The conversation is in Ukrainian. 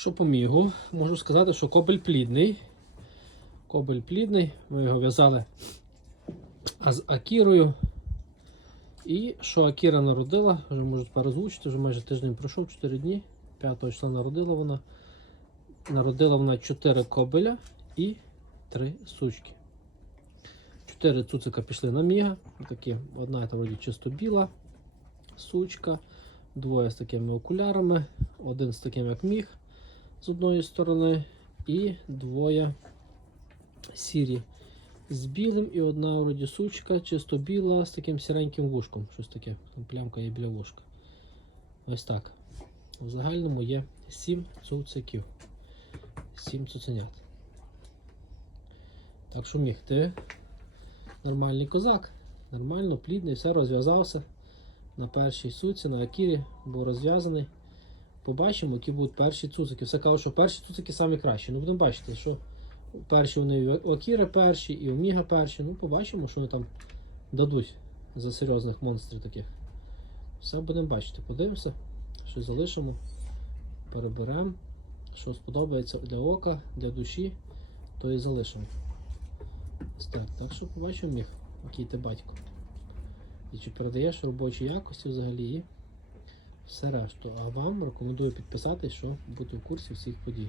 Що по мігу, можу сказати, що кобель плідний. Кобель плідний. Ми його в'язали з Акірою. І що Акіра народила, вже можу тепер озвучити, вже майже тиждень пройшов, 4 дні. 5 числа народила вона. Народила вона 4 кобеля і 3 сучки. 4 цуцика пішли на міга. Такі, одна це вроді чисто біла сучка, двоє з такими окулярами, один з таким як міг з одної сторони, і двоє сірі з білим, і одна вроді сучка, чисто біла з таким сіреньким вушком. Щось таке, там плямка є біля вушка. Ось так. В загальному є 7 цуциків. 7 цуценят. Так що міг ти нормальний козак. Нормально, плідний, все розв'язався. На першій суці, на Акірі був розв'язаний. Побачимо, які будуть перші цуцики. Все кажуть, що перші цуцики самі. Ну, будемо бачити, що перші вони і у Акіри перші, і у Міга перші. Ну, побачимо, що вони там дадуть за серйозних монстрів таких. Все будемо бачити. Подивимося, що залишимо, переберемо. Що сподобається для ока, для душі, то і залишимо. Так, так що побачимо міг, який ти батько. І чи передаєш робочі якості взагалі все решту. А вам рекомендую підписатись, щоб бути в курсі всіх подій.